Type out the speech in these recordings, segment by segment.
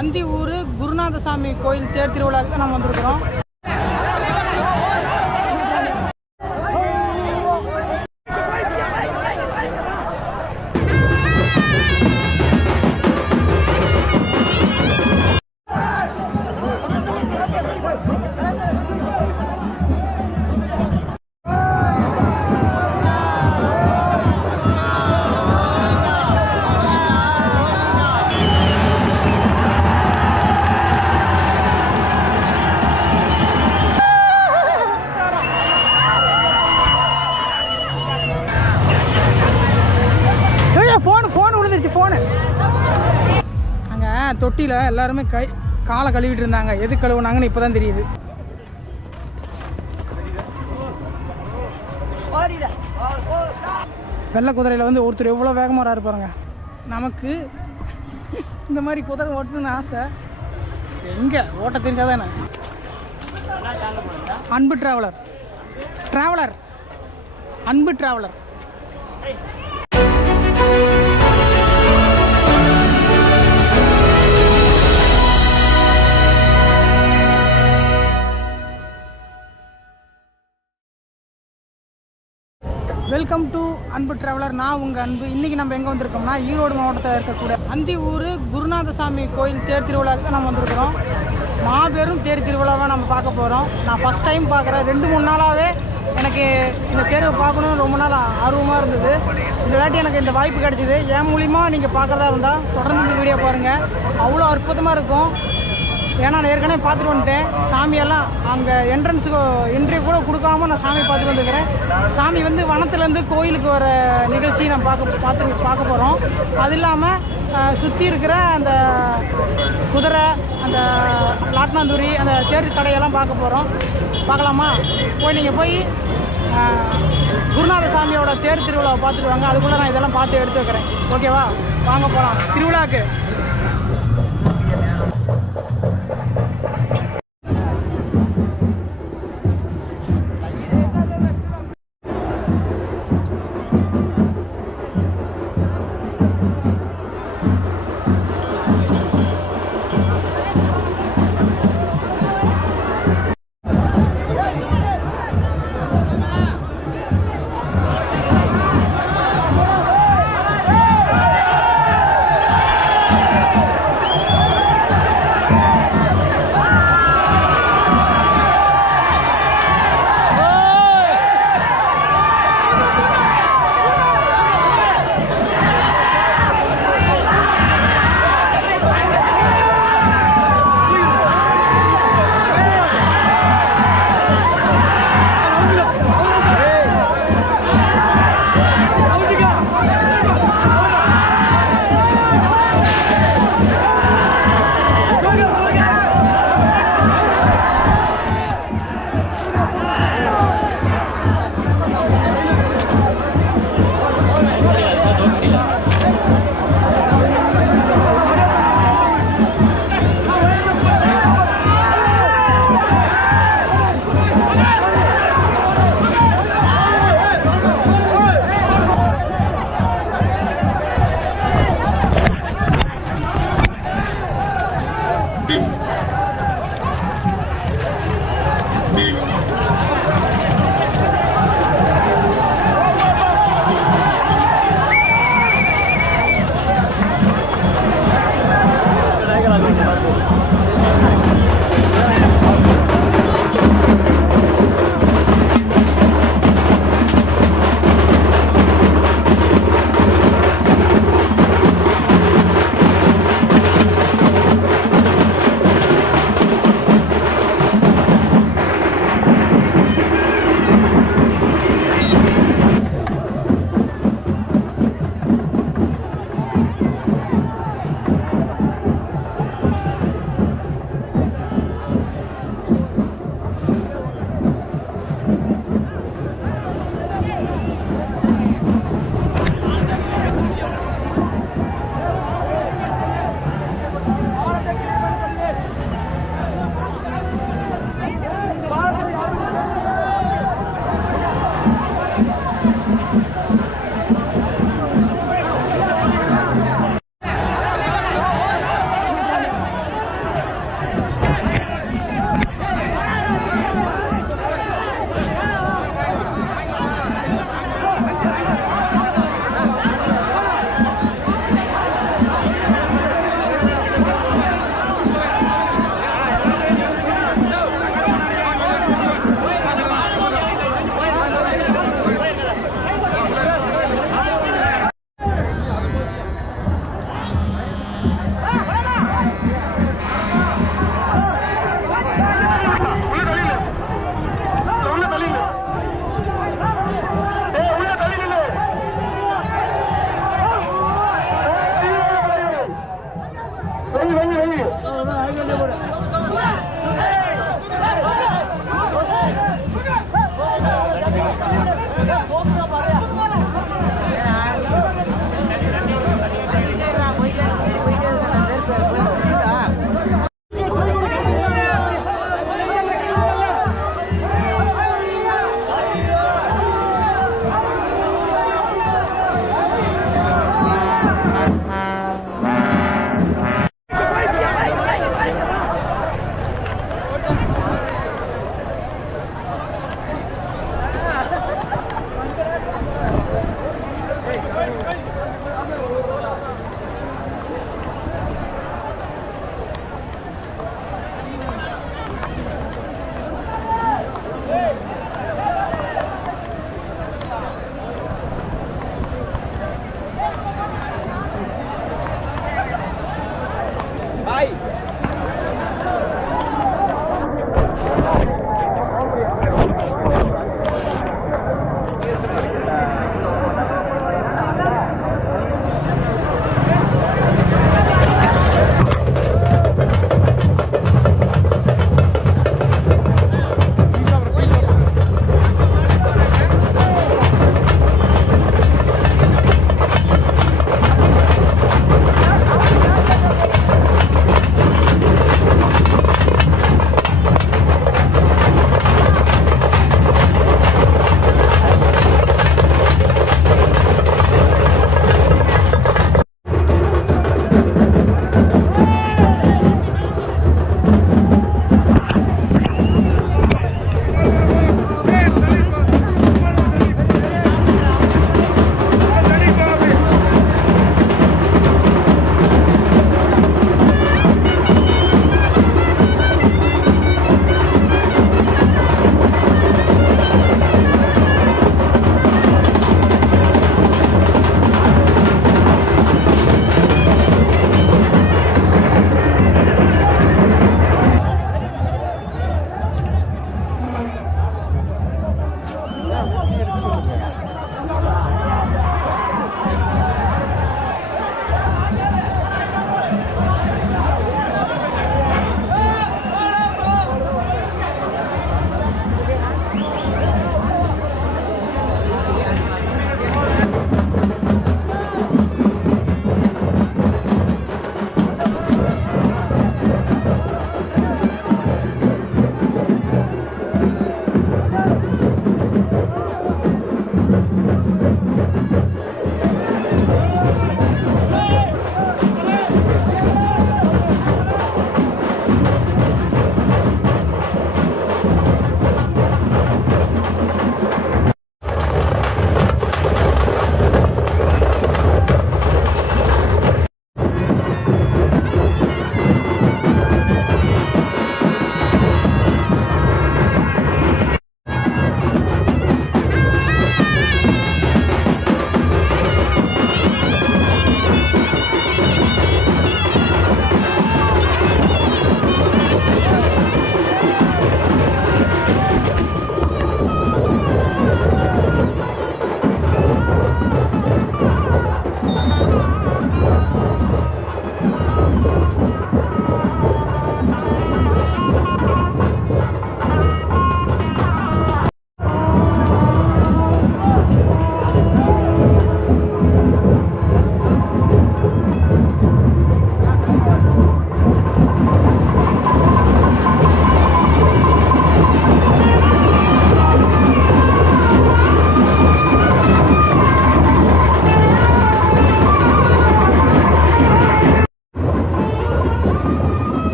அந்தி ஊர் குருநாதசாமி கோயில் தேர் திருவிழாவுக்கு தான் நம்ம வந்திருக்கிறோம். அங்கே தொட்டியில் எல்லாருமே காலை கழுவிட்டு இருந்தாங்க. எது கழுவுனாங்கன்னு இப்போ தான் தெரியுது. வெள்ளை குதிரையில் வந்து ஒருத்தர் எவ்வளோ வேகமாக வராரு பாருங்க. நமக்கு இந்த மாதிரி குதிரை ஓட்டணும்னு ஆசை. எங்கே ஓட்ட தெரிஞ்சாதானே. அன்பு டிராவலர் அன்பு டிராவலர். வெல்கம் டு அன்பு டிராவலர். நான் உங்கள் அன்பு. இன்றைக்கி நம்ம எங்கே வந்திருக்கோம்னா ஈரோடு மாவட்டத்தில் இருக்கக்கூடிய அந்தி ஊர் குருநாதசாமி கோயில் தேர் திருவிழாவுக்கு தான் நம்ம வந்திருக்கிறோம். மாபெரும் தேர் திருவிழாவை நம்ம பார்க்க போகிறோம். நான் ஃபஸ்ட் டைம் பார்க்குறேன். 2-3 நாளாகவே எனக்கு இந்த தேர்வை பார்க்கணுன்னு ரொம்ப நாள் ஆர்வமாக இருந்தது. இந்த தாட்டி எனக்கு இந்த வாய்ப்பு கிடச்சிது. என் மூலிமா நீங்கள் பார்க்குறதா இருந்தால் தொடர்ந்து இந்த வீடியோ பாருங்கள். அவ்வளோ அற்புதமாக இருக்கும். ஏன்னா நான் ஏற்கனவே பார்த்துட்டு வந்துட்டேன். சாமியெல்லாம் அங்கே என்ட்ரன்ஸுக்கு என்ட்ரி கூட கொடுக்காம நான் சாமி பார்த்துட்டு வந்துக்கிறேன். சாமி வந்து வனத்துலேருந்து கோயிலுக்கு வர நிகழ்ச்சி நான் பார்க்க போகிறோம். அது இல்லாமல் சுற்றி இருக்கிற அந்த குதிரை, அந்த லாட்னாந்தூரி, அந்த தேர் கடையெல்லாம் பார்க்க போகிறோம். பார்க்கலாமா? நீங்கள் போய் குருநாத சாமியோட தேர் திருவிழாவை பார்த்துட்டு வாங்க. அதுக்குள்ளே நான் இதெல்லாம் பார்த்து எடுத்து வைக்கிறேன். ஓகேவா? வாங்க போகலாம் திருவிழாவுக்கு.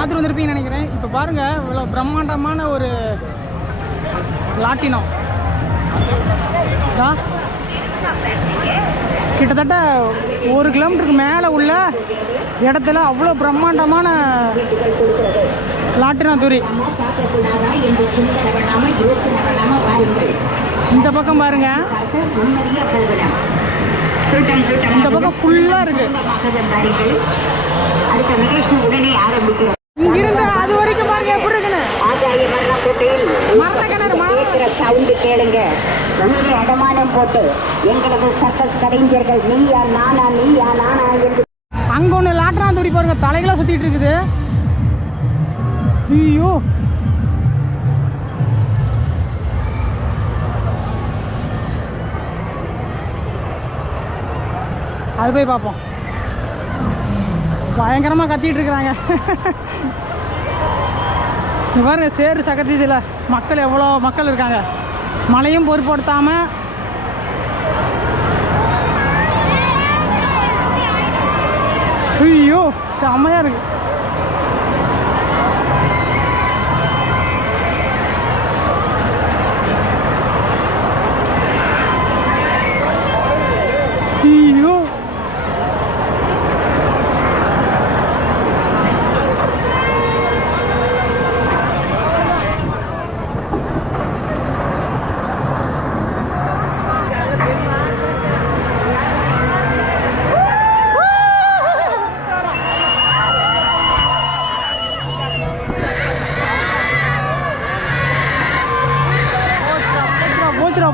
பார்த்துட்டு வந்திருப்பீங்கன்னு நினைக்கிறேன். இப்போ பாருங்கள் இவ்வளோ பிரம்மாண்டமான ஒரு லாட்டினம் கிட்டத்தட்ட 1 கிலோமீட்டருக்கு மேலே உள்ள இடத்துல அவ்வளோ பிரம்மாண்டமான லாட்டினம் தூரி. இந்த பக்கம் பாருங்க, இந்த பக்கம் ஃபுல்லாக இருக்கு. இங்கிருந்து அது வரைக்கும் பாருங்க எப்படி இருக்குன்னு. மரண கிணறு சவுண்டு கேளுங்க. அடமானம் போட்டு எங்களது சர்க்கஸ் கலைஞர்கள் நீயா நானா நீயா நானா என்று அங்க ஒண்ணு லாட்டரா தூரி பாருங்க, தலைகளா சுத்திட்டு இருக்குது. ஐயோ, அது போய் பார்ப்போம். பயங்கரமா கத்திட்டு இருக்கிறாங்க. பாருங்க சேரு சகதியில மக்கள் எவ்வளோ மக்கள் இருக்காங்க. மழையும் பொருட்படுத்தாம ஐயோ செம்மையா இருக்கு. ஐயோ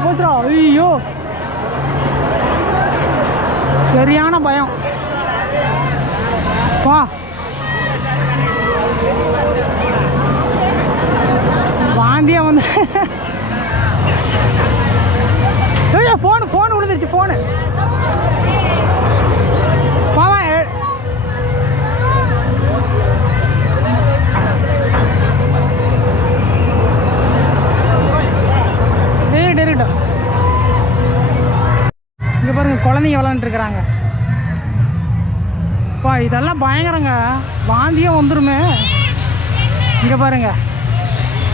போச்சுரா. ஐயோ சரியான பயம். வா வாந்தியா வந்து போன் விழுந்துருச்சு. போனு வாவா டேரிட்டா. இங்க பாருங்க குழந்தைங்க விளாண்டுட்டு இருக்கிறாங்க. இதெல்லாம் பயங்கரங்க, வாந்தியே வந்துருமே. இங்க பாருங்க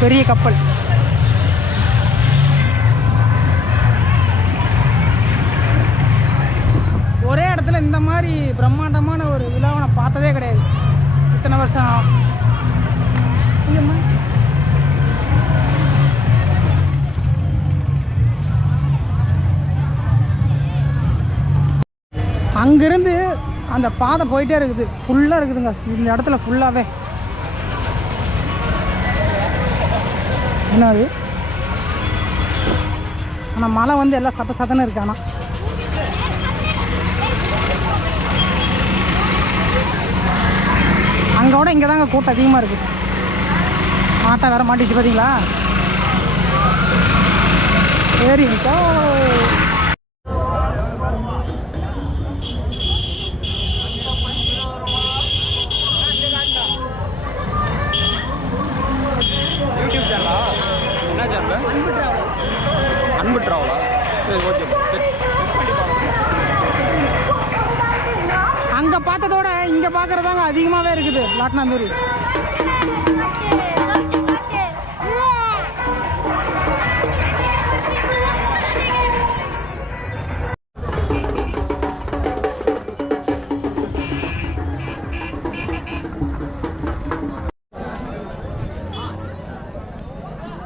பெரிய கப்பல். ஒரே இடத்துல இந்த மாதிரி பிரம்மாண்டமான ஒரு விழாவை நான் பார்த்ததே கிடையாது. இத்தனை வருஷம் அங்கிருந்து அந்த பாதை போயிட்டே இருக்குது. ஃபுல்லாக இருக்குதுங்க இந்த இடத்துல ஃபுல்லாகவே. என்னது ஆனால் மழை வந்து எல்லாம் சத்தன்னு இருக்கு. ஆனால் அங்கோட இங்கே தாங்க கூட்டம் அதிகமாக இருக்குது. ஆட்டோ வேற மாட்டிச்சு பார்த்தீங்களா. ஏறிச்சா அன்பு டிராவலா? சரி ஓகே. அங்கே பார்த்ததோட இங்கே பார்க்குறதாங்க அதிகமாகவே இருக்குது லாட்னாந்தூரி.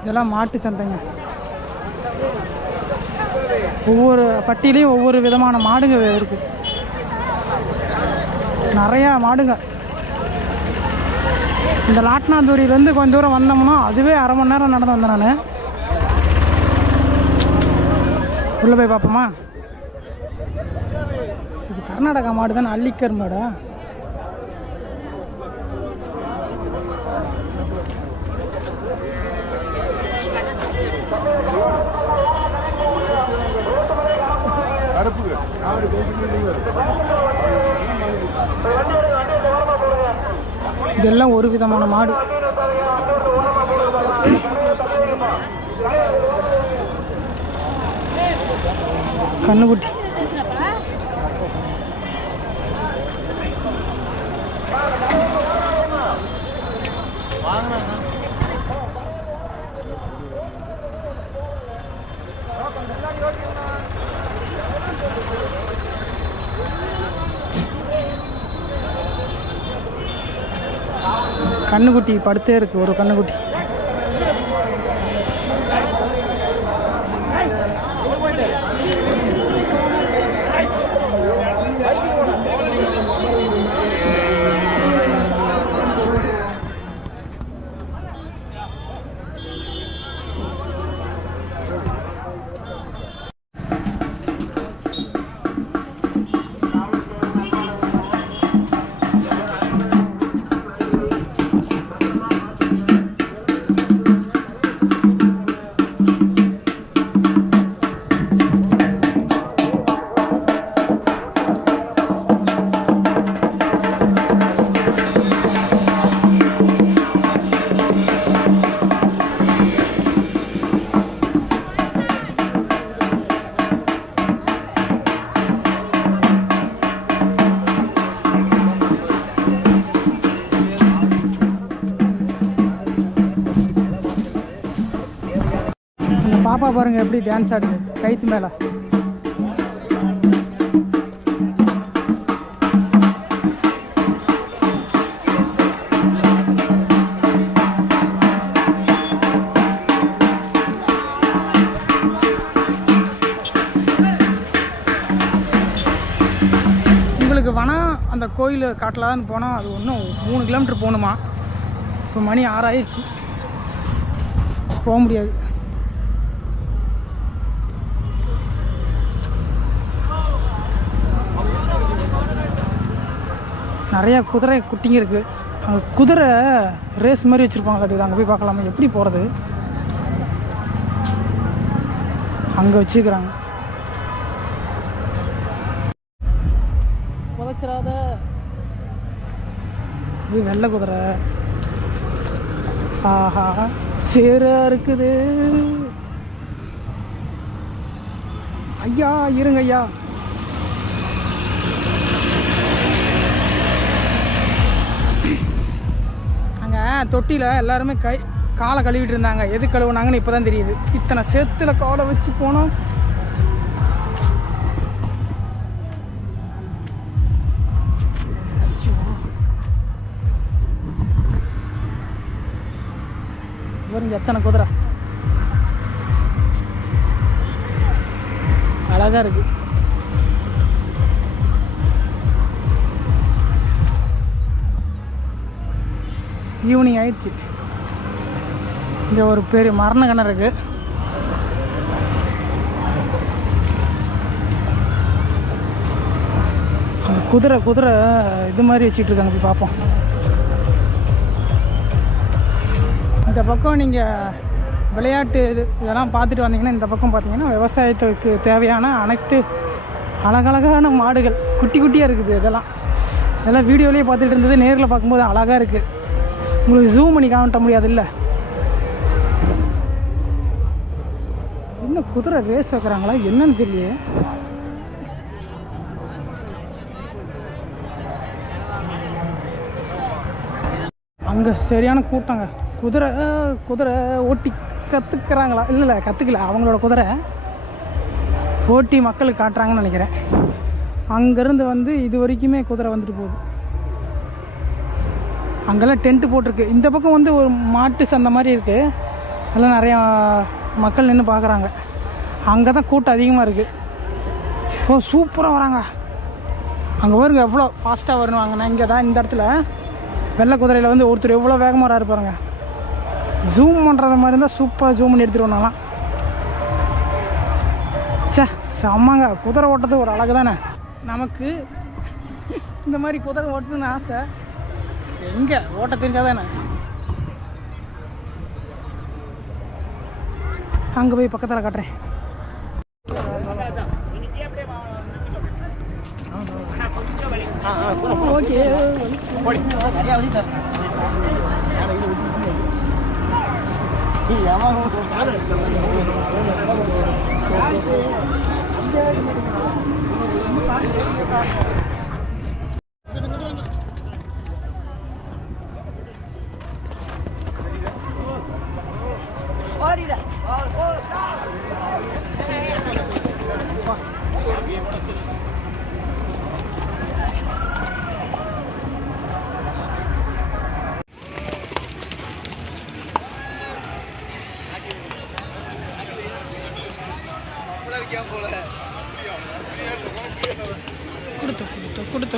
இதெல்லாம் மாட்டு சந்தைங்க. ஒவ்வொரு பட்டியிலையும் ஒவ்வொரு விதமான மாடுங்க இருக்குது. நிறையா மாடுங்க. இந்த லாட்னாந்தூரியிலேருந்து கொஞ்சம் தூரம் வந்தோம்னா அதுவே அரை மணி நேரம் நடந்து வந்தேன் நான். உள்ளே போய் பார்ப்போமா? இது கர்நாடகா மாடு தானே, அல்லிக்கர் மாடா? இதெல்லாம் ஒரு விதமான மாடு. கண்ணுக்குட்டி. கண்ணுக்குட்டி படுத்தே இருக்குது, ஒரு கண்ணுக்குட்டி. பாப்பா பாருங்க எப்படி டான்ஸ் ஆடுது கைத்து மேல. உங்களுக்கு வனம் அந்த கோயில் காட்டலான்னு போனோம். அது இன்னும் 3 கிலோமீட்டர் போகணுமா. இப்போ மணி 6 ஆயிடுச்சு, போக முடியாது. நிறையா குதிரை குட்டிங்க இருக்குது. அங்கே குதிரை ரேஸ் மாதிரி வச்சுருப்பாங்களா, அங்கே போய் பார்க்கலாமா, எப்படி போகிறது. அங்கே வச்சுருக்குறாங்க. புதைச்சிடாத, இது வெள்ளை குதிரை. ஆஹா சேரா இருக்குது. ஐயா இருங்க ஐயா. தொட்டியில் எல்லாருமே காலை கழுவிட்டு இருந்தாங்க. எது கழுவுனாங்கன்னு இப்போ தான் தெரியுது. இத்தனை சேத்துல காலை வச்சு போனோம். இவருங்க எத்தனை குதிரை அழகா இருக்கு. ஈவினிங் ஆயிடுச்சு. இங்கே ஒரு பெரிய மரண கிணறு இருக்கு. அந்த குதிரை இது மாதிரி வச்சுட்டு இருக்காங்க. போய் பார்ப்போம். இந்த பக்கம் நீங்கள் விளையாட்டு இதெல்லாம் பார்த்துட்டு வந்தீங்கன்னா, இந்த பக்கம் பார்த்தீங்கன்னா விவசாயத்துக்கு தேவையான அனைத்து அழகழகான மாடுகள் குட்டி குட்டியாக இருக்குது. இதெல்லாம் வீடியோலேயே பார்த்துட்டு இருந்தது, நேரில் பார்க்கும்போது அழகாக இருக்குது. உங்களுக்கு ஜூம் பண்ணி காட்ட முடியாது இல்லை. இன்னும் குதிரை ரேஸ் வைக்கிறாங்களா என்னன்னு தெரியல. அங்கே சரியான கூட்டங்க. குதிரை ஓட்டி கற்றுக்கிறாங்களா? இல்லை கற்றுக்கல. அவங்களோட குதிரை ஓட்டி மக்களுக்கு காட்டுறாங்கன்னு நினைக்கிறேன். அங்கேருந்து வந்து இது வரைக்குமே குதிரை வந்துட்டு போகுது. அங்கெல்லாம் டென்ட்டு போட்டிருக்கு. இந்த பக்கம் வந்து ஒரு மாட்டு சந்தை மாதிரி இருக்குது. அதெல்லாம் நிறையா மக்கள் நின்று பார்க்குறாங்க. அங்கே தான் கூட்டம் அதிகமாக இருக்குது. ஓ சூப்பராக வராங்க. அங்கே பாருங்க எவ்வளோ ஃபாஸ்ட்டாக வருவாங்கண்ணா. இங்கே தான் இந்த இடத்துல வெள்ளை குதிரையில் வந்து ஒருத்தர் எவ்வளோ வேகமாக வராரு பாருங்க. ஜூம் பண்ணுறது மாதிரி இருந்தால் சூப்பராக ஜூம் பண்ணி எடுத்துகிட்டு வந்தாலாம். சே செம்மங்க. குதிரை ஓட்டுறது ஒரு அழகு தானே. நமக்கு இந்த மாதிரி குதிரை ஓட்டணுன்னு ஆசை. எங்கே ஓட்ட தெரிஞ்சாதானே. அங்கே போய் பக்கத்தில் காட்டுறேன். ஓகே கொடுத்த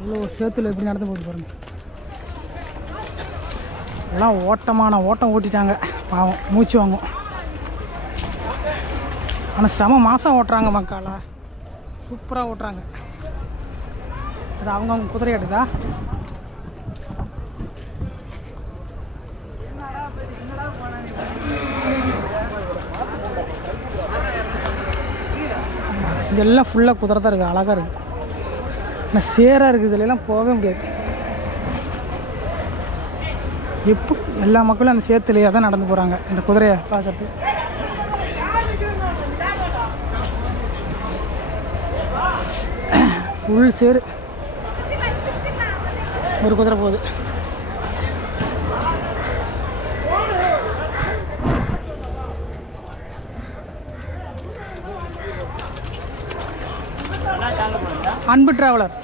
இவ்வளோ சேத்துல எப்படி நடந்து போகுது பாருங்க. எல்லாம் ஓட்டம் ஓட்டிட்டாங்க பாவம், மூச்சு வாங்கும். ஆனால் செம மாதம் ஓட்டுறாங்க மக்களா, சூப்பராக ஓட்டுறாங்க. அது அவங்கவுங்க குதிரை எடுதா. இதெல்லாம் ஃபுல்லாக குதிரை தான் இருக்குது, அழகாக இருக்குது. ஆனால் சேராக இருக்குது, இதுலாம் போகவே முடியாது. எப்போ எல்லா மக்களும் அந்த சேத்துலேயே தான் நடந்து போகிறாங்க இந்த குதிரையை பார்க்கறது. ஃபுல் சேரு, ஒரு குதிரை போகுது. அன்பு டிராவலர்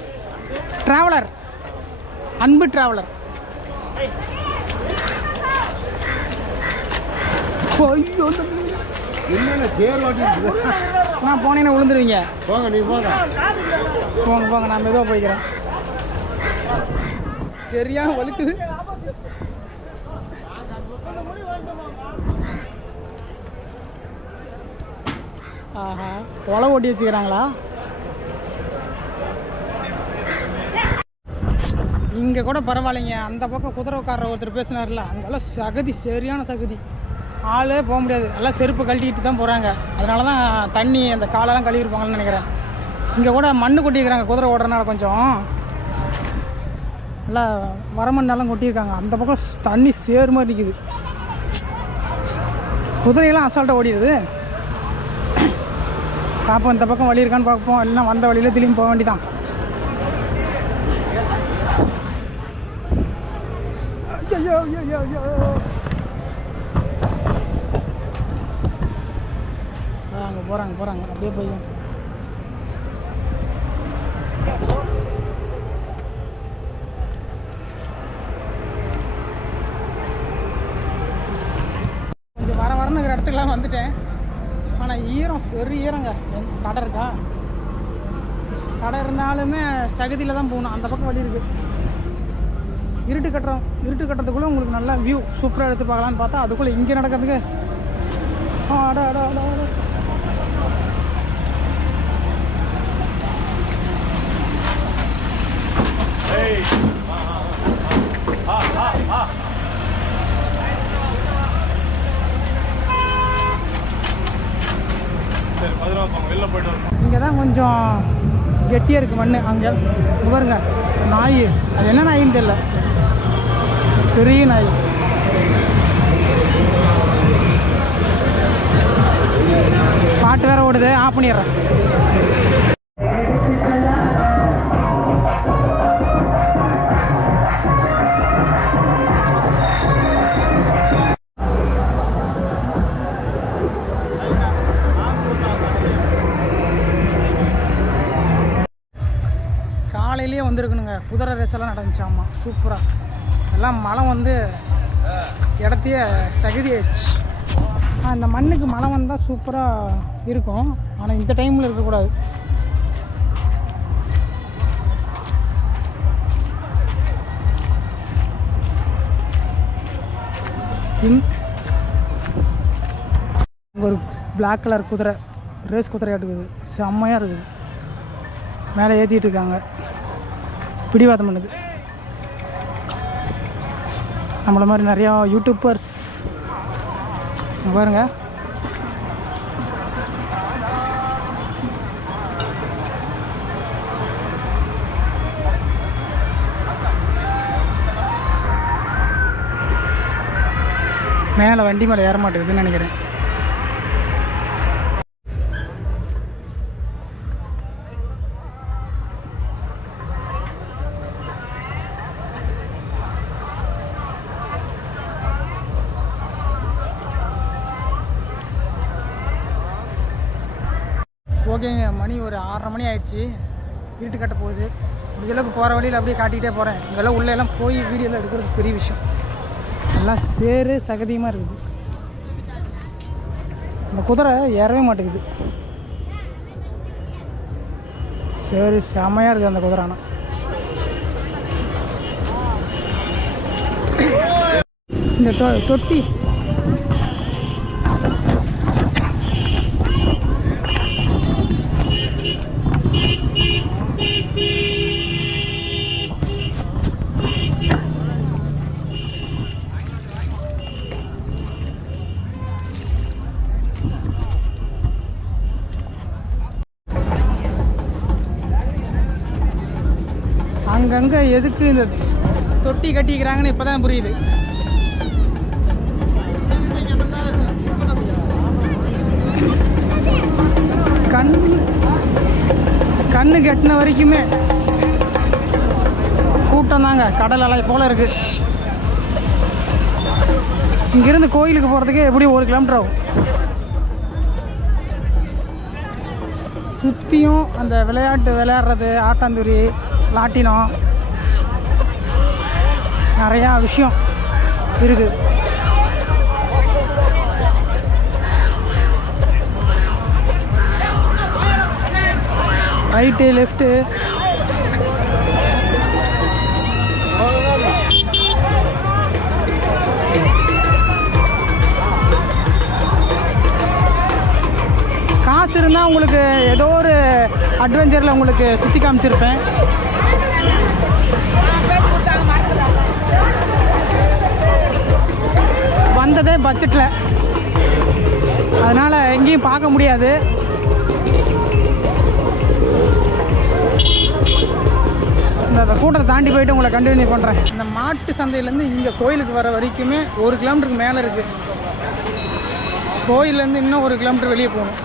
அன்பு டிராவலர். நான் போனீங்கன்னா விழுந்துருவீங்க. போங்க நான் மெதுவாக போய்க்கிறேன். சரியா வலிக்குது. ஆஹா, கொலை ஓட்டி வச்சுக்கிறாங்களா? இங்கே கூட பரவாயில்லைங்க. அந்த பக்கம் குதிரைக்காரர் ஒருத்தர் பேசினார்ல, அங்கெல்லாம் சகதி, சரியான சகதி. ஆளே போக முடியாது, எல்லாம் செருப்பு கழட்டிட்டு தான் போகிறாங்க. அதனால தான் தண்ணி அந்த காலெல்லாம் கழுவிருப்பாங்கன்னு நினைக்கிறேன். இங்கே கூட மண்ணு கொட்டியிருக்கிறாங்க குதிரை ஓடுறதுனால, கொஞ்சம் நல்லா வரமண்ணெல்லாம் கொட்டியிருக்காங்க. அந்த பக்கம் தண்ணி சேறு மாதிரி நிற்கிது. குதிரையெல்லாம் அசால்ட்டாக ஓடிடுது. பார்ப்போம் இந்த பக்கம் வழி இருக்கான்னு பார்ப்போம், இல்லைன்னா வந்த வழியில் திரும்பி போக வேண்டிதான். அங்கே போகிறாங்க அப்படியே போய் கொஞ்சம் வரணுங்கிற இடத்துக்குலாம் வந்துட்டேன். ஆனால் ஈரம் சரி ஈரங்க. கடை இருக்கா? கடை இருந்தாலுமே சகதியில் தான் போகணும். அந்த பக்கம் வழி இருக்குது. இருட்டு கட்டுறதுக்குள்ளே உங்களுக்கு நல்லா வியூ சூப்பராக எடுத்து பார்க்கலான்னு பார்த்தா அதுக்குள்ளே இங்கே நடக்கிறதுக்கு இங்கே தான் கொஞ்சம் கெட்டியாக இருக்குது மண். அங்கே பாருங்க நாய், அது என்ன நாயின்னு தெரியல, பெரிய நாய். பாட்டு வேற ஓடுது, ஆஃப் பண்ணிடுறேன். காலையிலேயே வந்திருக்கணுங்க. குதிரை ரேஸ் எல்லாம் நடந்துச்சாமா, சூப்பராக. எல்லாம் மழை வந்து இடத்தையே சகதி ஆயிடுச்சு. இந்த மண்ணுக்கு மழை வந்தால் சூப்பராக இருக்கும், ஆனால் இந்த டைமில் இருக்கக்கூடாது. ஒரு பிளாக் கலர் குதிரை, ரேஸ் குதிரையாட்டுக்குது, செம்மையாக இருக்குது. மேலே ஏற்றிட்டு இருக்காங்க, பிடிவாதம் பண்ணுது. நம்மள மாதிரி நிறையா யூடியூபர்ஸ் பாருங்க. மேலே வண்டி மேலே ஏற மாட்டேங்குதுன்னு நினைக்கிறேன். ஓகேங்க, மணி ஒரு 6:30 மணி ஆயிடுச்சு. வீட்டு கட்ட போகுது. முடிஞ்சளவுக்கு போகிற வழியில் அப்படியே காட்டிகிட்டே போகிறேன். இங்கெல்லாம் உள்ளே எல்லாம் போய் வீடியோவில் எடுக்கிறது பெரிய விஷயம். எல்லாம் சேரு சகதியமாக இருக்குது. இந்த குதிரை ஏறவே மாட்டேங்குது. சரி செமையாக இருக்குது அந்த குதிரை. ஆனால் இந்த தொட்டி அங்கங்கே எதுக்கு இந்த தொட்டி கட்டிக்கிறாங்கன்னு இப்போ தான் புரியுது. கண்ணு கெட்டின வரைக்குமே கூட்டம் தாங்க. கடல் அலை போல இருக்கு. இங்கிருந்து கோயிலுக்கு போகிறதுக்கே எப்படியும் 1 கிலோமீட்டர் ஆகும். சுற்றியும் அந்த விளையாட்டு விளையாடுறது, ஆட்டாந்துரி, லாட்டினம், நிறையா விஷயம் இருக்குது. ரைட்டு லெஃப்ட்டு காசு இருந்தால் உங்களுக்கு ஏதோ ஒரு அட்வென்ச்சரில் உங்களுக்கு சுற்றி காமிச்சிருப்பேன். வந்ததே பட்ஜெட்டில், அதனால் எங்கேயும் பார்க்க முடியாது. இந்த கூட்டத்தை தாண்டி போயிட்டு உங்களை கண்டினியூ பண்ணுறேன். இந்த மாட்டு சந்தையிலேருந்து இங்கே கோயிலுக்கு வர வரைக்குமே 1 கிலோமீட்டருக்கு மேலே இருக்குது. கோயிலேருந்து இன்னும் 1 கிலோமீட்டர் வெளியே போகணும்.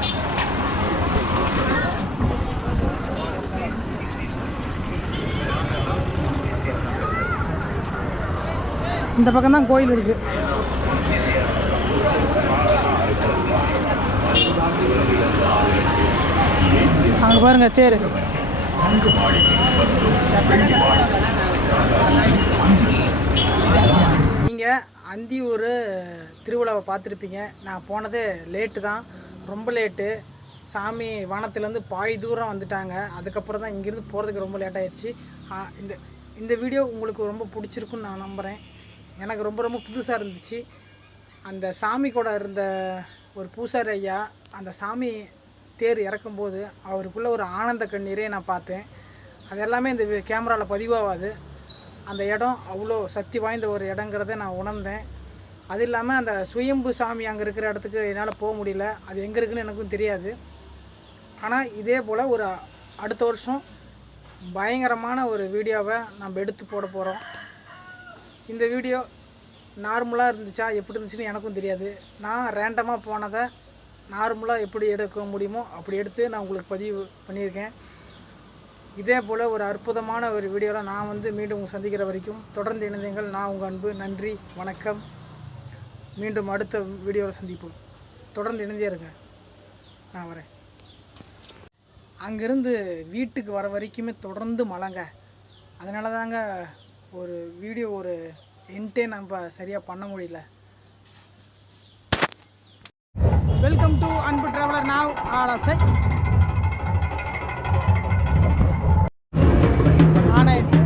இந்த பக்கம் தான் கோயில் இருக்குது. அங்கே பாருங்க தேர். நீங்கள் அந்தியூர் திருவிழாவை பார்த்துருப்பீங்க. நான் போனது லேட்டு தான், ரொம்ப லேட்டு. சாமி வானத்துலேருந்து பாய் தூரம் வந்துட்டாங்க. அதுக்கப்புறம் தான் இங்கேருந்து போகிறதுக்கு ரொம்ப லேட் ஆகிடுச்சு. இந்த வீடியோ உங்களுக்கு ரொம்ப பிடிச்சிருக்குன்னு நான் நம்புகிறேன். எனக்கு ரொம்ப ரொம்ப புதுசாக இருந்துச்சு. அந்த சாமி கூட இருந்த ஒரு பூசாரி ஐயா அந்த சாமி தேர் இறக்கும்போது அவருக்குள்ளே ஒரு ஆனந்த கண்ணீரே நான் பார்த்தேன். அது எல்லாமே இந்த கேமராவில் பதிவாகாது. அந்த இடம் அவ்வளோ சக்தி வாய்ந்த ஒரு இடங்கிறத நான் உணர்ந்தேன். அது இல்லாமல் அந்த சுயம்பு சாமி அங்கே இருக்கிற இடத்துக்கு என்னால் போக முடியல. அது எங்கே இருக்குதுன்னு எனக்கும் தெரியாது. ஆனால் இதே போல் ஒரு அடுத்த வருஷம் பயங்கரமான ஒரு வீடியோவை நம்ம எடுத்து போட போகிறோம். இந்த வீடியோ நார்மலாக இருந்துச்சா எப்படி இருந்துச்சுன்னு எனக்கும் தெரியாது. நான் ரேண்டமாக போனதை நார்மலாக எப்படி எடுக்க முடியுமோ அப்படி எடுத்து நான் உங்களுக்கு பதிவு பண்ணியிருக்கேன். இதே போல் ஒரு அற்புதமான ஒரு வீடியோவில் நான் மீண்டும் உங்கள் சந்திக்கிற வரைக்கும் தொடர்ந்து இணைந்தீங்கள். நான் உங்கள் அன்பு. நன்றி, வணக்கம். மீண்டும் அடுத்த வீடியோவில் சந்திப்போம். தொடர்ந்து இணைந்தே இருங்க. நான் வரேன். அங்கேருந்து வீட்டுக்கு வர வரைக்குமே தொடர்ந்து மழைங்க. அதனால தாங்க ஒரு வீடியோ ஒரு என்டே நம்ம சரியாக பண்ண முடியல. வெல்கம் டு அன்பு டிராவலர். நாவ் ஆலாசை ஆனாயிடுச்சு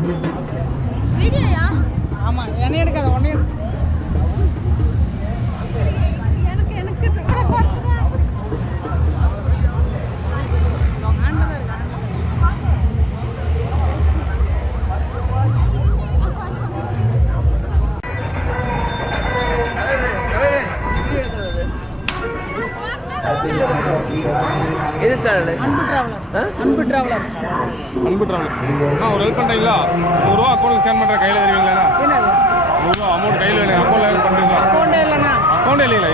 வீடியோயா? ஆமாம், என்ன எடுக்காத ஒன்றே இது சேனல் அன்பு டிராவலர். ஒரு ஹெல்ப் பண்ணுறீங்களா? 100 ரூபா அக்கௌண்ட் ஸ்கேன் பண்ணுற கையில் தருவீங்களா? 100 ரூபா அமௌண்ட் கையில் அக்கௌண்ட்டில் பண்ணுறீங்களா? அக்கௌண்ட்டே இல்லைண்ணா. அக்கௌண்ட்டே இல்லைங்களா?